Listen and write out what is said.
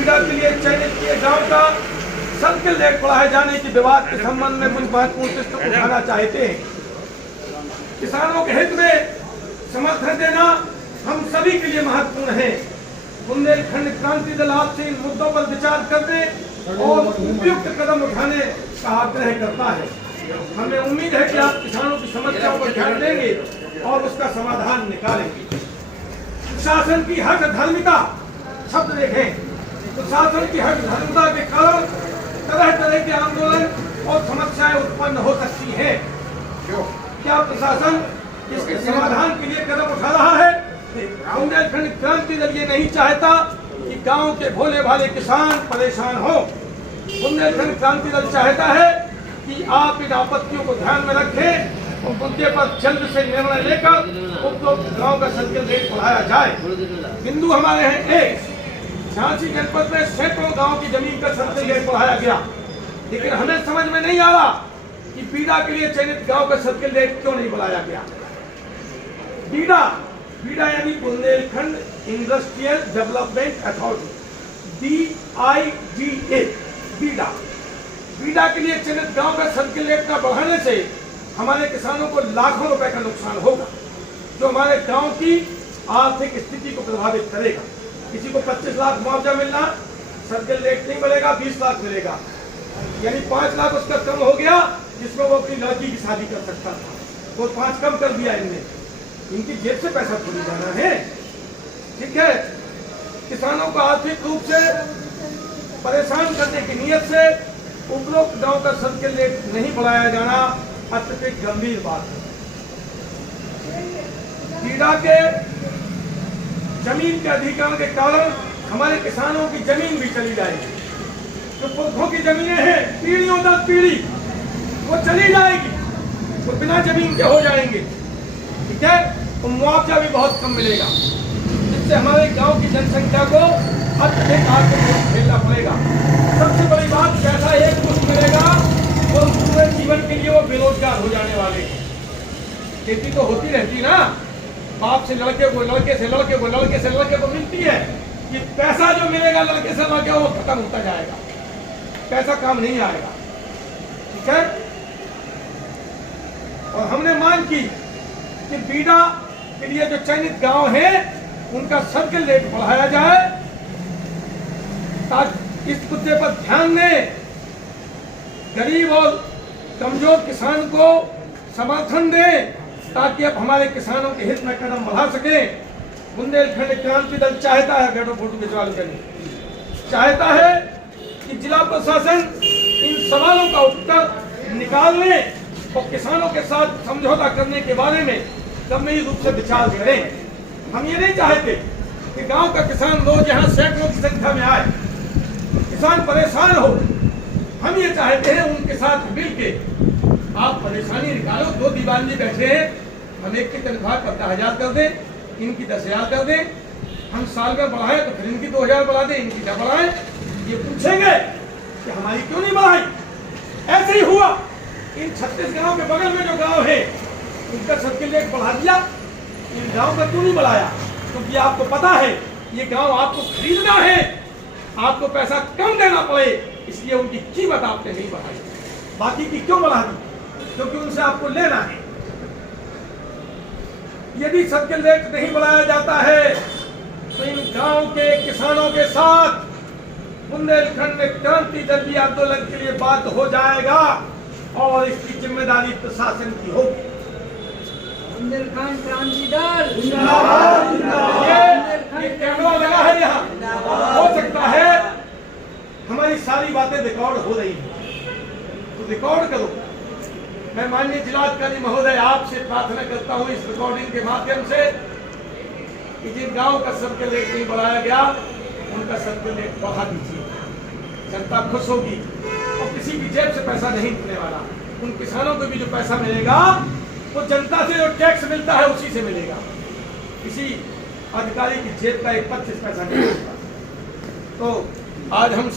पीड़ा के लिए चयनित किए गांव का सर्किल रेट बढ़ाए जाने के विवाद के संबंध में कुछ महत्वपूर्ण प्रश्न उठाना चाहते हैं। किसानों के हित में समर्थन देना हम सभी के लिए महत्वपूर्ण है। बुंदेलखंड क्रांति दल आपसे इन मुद्दों पर विचार करने और उपयुक्त कदम उठाने का आग्रह करता है। हमें उम्मीद है कि आप किसानों की समस्याओं पर ध्यान देंगे और उसका समाधान निकालेंगे। शासन की हठ धर्मिता शब्द देखें तो शासन की हठ धर्मिता के कारण तरह तरह के आंदोलन और समस्याएं उत्पन्न हो सकती हैं। क्या प्रशासन इसके समाधान के लिए कदम उठा रहा है? बुंदेलखंड क्रांति दल ये नहीं चाहता कि गांव के भोले भाले किसान परेशान हो। बुंदेलखंड क्रांति दल चाहता है कि आप इन आपत्तियों को ध्यान में रखें और मुद्दे पर जल्द से निर्णय लेकर उपरोक्त गांव का सर्किल रेट बढ़ाया जाए। बिंदु हमारे हैं एक, झांसी जनपद में सैकड़ों गांव की जमीन का सर्किल रेट बढ़ाया गया, लेकिन हमें समझ में नहीं आ रहा कि बीडा के लिए चयनित गांव का सर्किल रेट क्यों नहीं बढ़ाया गया। बीडा यानी Bundelkhand industrial development authority, BIDA। बीडा के लिए चयनित गांव का सर्किल रेट का बढ़ाने से हमारे किसानों को लाखों रुपए का नुकसान होगा, जो हमारे गांव की आर्थिक स्थिति को प्रभावित करेगा। किसी को 25 लाख मुआवजा मिलना, सर्किल रेट नहीं मिलेगा, 20 लाख मिलेगा, यानी 5 लाख उसका कम हो गया जिसमें वो अपनी लड़की की शादी कर सकता था, वो 5 कम कर दिया इनने। इनकी जेब से पैसा थोड़ी जाना है। ठीक है, किसानों को आर्थिक रूप से परेशान करने की नियत से उपरोक्त गांव का सर्किल रेट नहीं बढ़ाया जाना अत्यधिक गंभीर बात है। बीडा के जमीन के अधिकार के कारण हमारे किसानों की जमीन भी चली जाएगी। जो पुरखों की जमीनें हैं पीढ़ियों तक पीढ़ी वो चली जाएगी, वो बिना जमीन के हो जाएंगे। ठीक है, तो मुआवजा भी बहुत कम मिलेगा, जिससे हमारे गांव की जनसंख्या को अत्यधिक आर्थिक झेलना पड़ेगा। सबसे बड़ी बात, पैसा एक मुश्त मिलेगा और पूरे जीवन के लिए वो बेरोजगार हो जाने वाले। खेती तो होती रहती ना, बाप से लड़के को, लड़के से लड़के को, लड़के से लड़के को मिलती है। ये पैसा जो मिलेगा लड़के से लड़के वो खत्म होता जाएगा, पैसा काम नहीं आएगा। ठीक है, और हमने मांग की कि बीडा के लिए जो चयनित गांव है उनका सर्किल रेट बढ़ाया जाए, ताकि इस मुद्दे पर ध्यान दें, गरीब और कमजोर किसान को समर्थन दें, ताकि अब हमारे किसानों के हित में कदम बढ़ा सके। बुंदेलखंड क्रांति दल चाहता है, बैठो फोटो खिंचवा लो, चाहता है कि जिला प्रशासन इन सवालों का उत्तर निकालने और किसानों के साथ समझौता करने के बारे में गंभीर रूप से विचार करें। हम ये नहीं चाहते कि गांव का किसान रोज यहाँ सैकड़ों की संख्या में आए, किसान परेशान हो। हम ये चाहते हैं उनके साथ मिलके आप परेशानी निकालो। 2 दीवानजी बैठे हैं, हम एक की तनख्वाह 15,000 कर दें, इनकी 10,000 कर दें। हम साल में बढ़ाए तो फिर इनकी 2,000 बढ़ा दें, इनकी क्या बढ़ाएं। ये पूछेंगे कि हमारी क्यों नहीं बढ़ाई। ऐसे ही हुआ इन 36 गांव के बगल में जो गांव है उनका सर्किल रेट बढ़ा दिया, इन गांव का क्यों नहीं बढ़ाया? क्योंकि आपको पता है ये गांव आपको खरीदना है, आपको पैसा कम देना पड़े, इसलिए उनकी कीमत आपने नहीं बढ़ाई। बाकी की क्यों बढ़ा दी? क्योंकि उनसे आपको लेना है। यदि सर्किल रेट नहीं बढ़ाया जाता है तो इन गांव के किसानों के साथ बुंदेलखंड क्रांति दल आंदोलन के लिए बाध्य हो जाएगा और इसकी जिम्मेदारी प्रशासन की होगी। बुंदेलखंड क्रांति दल ये कैमरा लगा है यहाँ, हो सकता है हमारी सारी बातें रिकॉर्ड हो रही हैं, तो रिकॉर्ड करो। मैं माननीय जिलाधिकारी महोदय आपसे प्रार्थना करता हूँ इस रिकॉर्डिंग के माध्यम से कि जिन गांव का सर्किल रेट नहीं बढ़ाया गया उनका सर्किल रेट बढ़ा दीजिए। जनता खुश होगी और किसी की जेब से पैसा नहीं मिलने वाला। उन किसानों को भी जो पैसा मिलेगा वो जनता से जो टैक्स मिलता है उसी से मिलेगा, किसी अधिकारी की जेब का 1 25 पैसा नहीं मिलता। तो आज हम